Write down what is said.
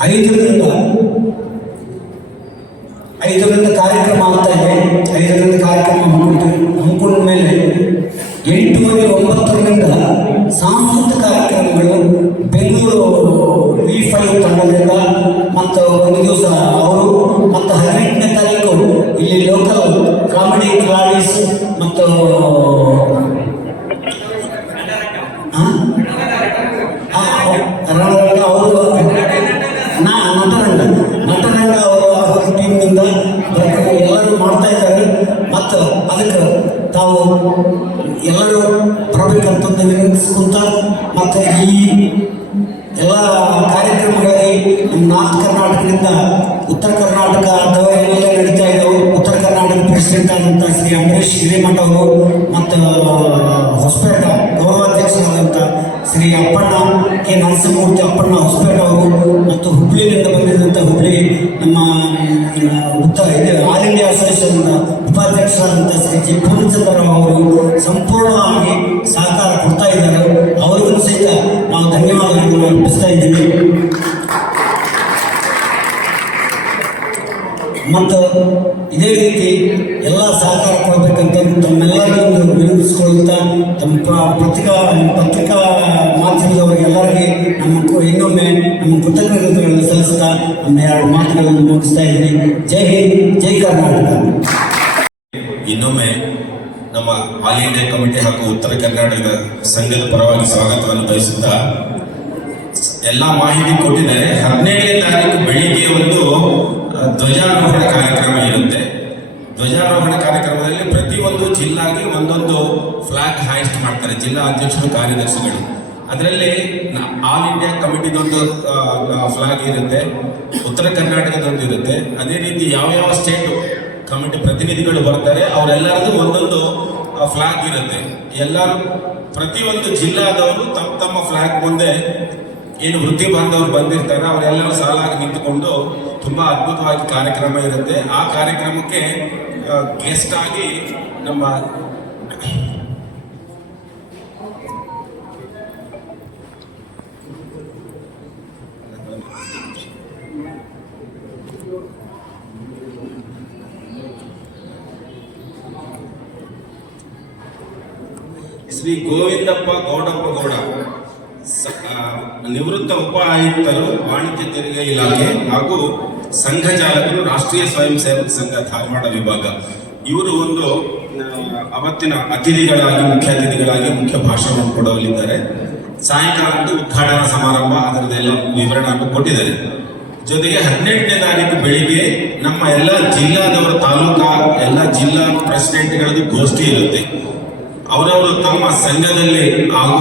5ರಿಂದ ಕಾರ್ಯಕ್ರಮ ಆಗ್ತಾ ಇದೆ. 5ರಿಂದ ಕಾರ್ಯಕ್ರಮ ಹಮ್ಮಿಕೊಂಡ ಮೇಲೆ 8:30, 9ರಿಂದ ಸಾಂಸ್ಕೃತಿಕ ಕಾರ್ಯಕ್ರಮಗಳು ಬೆಂಗಳೂರು V5 ತಂಡದಿಂದ ಮತ್ತು ಒಂದು ದಿವಸ ಅವರು ಮತ್ತು 18ನೇ ತಾರೀಕು ಇಲ್ಲಿ ಲೋಕಲ್ ಕಾಮಿಡಿ ಕ್ಲಾಡಿಸ್ ಮತ್ತು ರಣರಂಗ ಅವರು ನಟರಂಗ ಅವರ ಟೀಮ್ನಿಂದ ಎಲ್ಲರೂ ಮಾಡ್ತಾ ಇದ್ದಾರೆ. ಮತ್ತು ಅದಕ್ಕೆ ತಾವು ಎಲ್ಲರೂ ಬರಬೇಕಂತಂದು ವಿನಂತಿಸ್ಕೊಂತ ಮತ್ತು ಈ ಎಲ್ಲ ಕಾರ್ಯಕ್ರಮಗಳಲ್ಲಿ ನಮ್ಮ ನಾರ್ತ್ ಕರ್ನಾಟಕದಿಂದ ಉತ್ತರ ಕರ್ನಾಟಕ ಅಥವಾ ಎಲ್ಲ ನಡೀತಾ ಇದ್ದವು. ಉತ್ತರ ಕರ್ನಾಟಕ ಪ್ರೆಸಿಡೆಂಟ್ ಆದಂಥ ಶ್ರೀ ಅಂಬರೀಶ್ ಹಿರೇಮಠ ಅವರು ಮತ್ತು ಹೊಸಪೇಟ ಗೌರವಾಧ್ಯಕ್ಷರಾದಂಥ ಶ್ರೀ ಅಪ್ಪಣ್ಣ ಕೆ ನರಸಿಂಹಮೂರ್ತಿ ಅಪ್ಪಣ್ಣ ಹೊಸಪೇಟ ಅವರು ಮತ್ತು ಹುಬ್ಳಿಯಿಂದ ಬಂದಿದ್ದಂಥ ಹುಬ್ಳಿ ನಮ್ಮ ಆಲ್ ಇಂಡಿಯಾ ಅಸೋಸಿಯೇಷನ್ ಉಪಾಧ್ಯಕ್ಷರಾದಂಥ ಶ್ರೀ ಜಿ ಪೂರ್ಣಚಂದ್ರರಾವ್ ಅವರು ಸಂಪೂರ್ಣವಾಗಿ ಸಹಕಾರ ಕೊಡ್ತಾ ಇದ್ದಾರೆ. ಅವರಿಗೂ ಸಹಿತ ನಾವು ಧನ್ಯವಾದಗಳನ್ನು ಅರ್ಪಿಸ್ತಾ ಇದ್ದೀವಿ. ಮತ್ತು ಇದೇ ರೀತಿ ಎಲ್ಲ ಸಹಕಾರ ಕೊಡಬೇಕಂತ ತಮ್ಮೆಲ್ಲರಿಗೂ ವಿನಂತಿಸಿಕೊಳ್ಳುತ್ತಾ ತಮ್ಮ ಪತ್ರಿಕಾ ಮಾಧ್ಯಮದವರಿಗೆಲ್ಲರಿಗೆ ಇನ್ನೊಮ್ಮೆ ನಮ್ಮ ಕೃತಜ್ಞತೆಗಳನ್ನು ಸಲ್ಲಿಸ್ತಾ ನಮ್ಮ 2 ಮಾತುಗಳನ್ನು ಮುಗಿಸ್ತಾ ಇದ್ದೀನಿ. ಜೈ ಹಿಂದ್, ಜೈ ಕರ್ನಾಟಕ. ಇನ್ನೊಮ್ಮೆ ನಮ್ಮ ಆಲ್ ಇಂಡಿಯಾ ಕಮಿಟಿ ಹಾಗೂ ಉತ್ತರ ಕರ್ನಾಟಕದ ಸಂಘದ ಪರವಾಗಿ ಸ್ವಾಗತವನ್ನು ಬಯಸುತ್ತಾ ಎಲ್ಲ ಮಾಹಿತಿ ಕೊಟ್ಟಿದ್ದಾರೆ. 17ನೇ ತಾರೀಕು ಬೆಳಿಗ್ಗೆ ಒಂದು ಧ್ವಜಾರೋಹಣ ಕಾರ್ಯಕ್ರಮ ಇರುತ್ತೆ. ಧ್ವಜಾರೋಹಣ ಕಾರ್ಯಕ್ರಮದಲ್ಲಿ ಪ್ರತಿಯೊಂದು ಜಿಲ್ಲಾಗೆ ಒಂದೊಂದು ಫ್ಲಾಗ್ ಹಾಯಿಸ್ಟ್ ಮಾಡ್ತಾರೆ ಜಿಲ್ಲಾ ಅಧ್ಯಕ್ಷರು, ಕಾರ್ಯದರ್ಶಿಗಳು. ಅದರಲ್ಲಿ ಆಲ್ ಇಂಡಿಯಾ ಕಮಿಟಿದೊಂದು ಫ್ಲಾಗ್ ಇರುತ್ತೆ, ಉತ್ತರ ಕರ್ನಾಟಕದೊಂದು ಇರುತ್ತೆ. ಅದೇ ರೀತಿ ಯಾವ ಸ್ಟೇಟ್ ಕಮಿಟಿ ಪ್ರತಿನಿಧಿಗಳು ಬರ್ತಾರೆ ಅವರೆಲ್ಲರದು ಒಂದೊಂದು ಫ್ಲಾಗ್ ಇರುತ್ತೆ. ಎಲ್ಲರೂ ಪ್ರತಿಯೊಂದು ಜಿಲ್ಲಾದವರು ತಮ್ಮ ಫ್ಲಾಗ್ ಮುಂದೆ ಏನು ವೃತ್ತಿ ಬಾಂಧವರು ಬಂದಿರ್ತಾರೆ ಅವರೆಲ್ಲರೂ ಸಾಲಾಗಿ ನಿಂತುಕೊಂಡು ತುಂಬಾ ಅದ್ಭುತವಾಗಿ ಕಾರ್ಯಕ್ರಮ ಇರುತ್ತೆ. ಆ ಕಾರ್ಯಕ್ರಮಕ್ಕೆ ಗೆಸ್ಟ್ ಆಗಿ ನಮ್ಮ ಶ್ರೀ ಗೋವಿಂದಪ್ಪ ಗೌಡ ನಿವೃತ್ತ ಉಪ ಆಯುಕ್ತರು, ವಾಣಿಜ್ಯ ತೆರಿಗೆ ಇಲಾಖೆ ಹಾಗೂ ಸಂಘ ಚಾಲಕರು, ರಾಷ್ಟ್ರೀಯ ಸ್ವಯಂ ಸೇವಕ ಸಂಘ ಧಾರವಾಡ ವಿಭಾಗ. ಇವರು ಒಂದು ಅವತ್ತಿನ ಮುಖ್ಯ ಅತಿಥಿಗಳಾಗಿ ಮುಖ್ಯ ಭಾಷಣವನ್ನು ಕೊಡಲಿದ್ದಾರೆ. ಸಾಯಂಕಾಲ ಉದ್ಘಾಟನಾ ಸಮಾರಂಭ ಅದರದೆಲ್ಲ ವಿವರಣೆ ಕೊಟ್ಟಿದ್ದಾರೆ. ಜೊತೆಗೆ 18ನೇ ತಾರೀಕು ಬೆಳಿಗ್ಗೆ ನಮ್ಮ ಎಲ್ಲ ಜಿಲ್ಲಾದವರ ತಾಲೂಕಾ ಎಲ್ಲ ಜಿಲ್ಲಾ ಪ್ರೆಸಿಡೆಂಟ್ಗಳದ್ದು ಗೋಷ್ಠಿ ಇರುತ್ತೆ. ಅವರವರು ತಮ್ಮ ಸಂಘದಲ್ಲಿ ಆಗುವ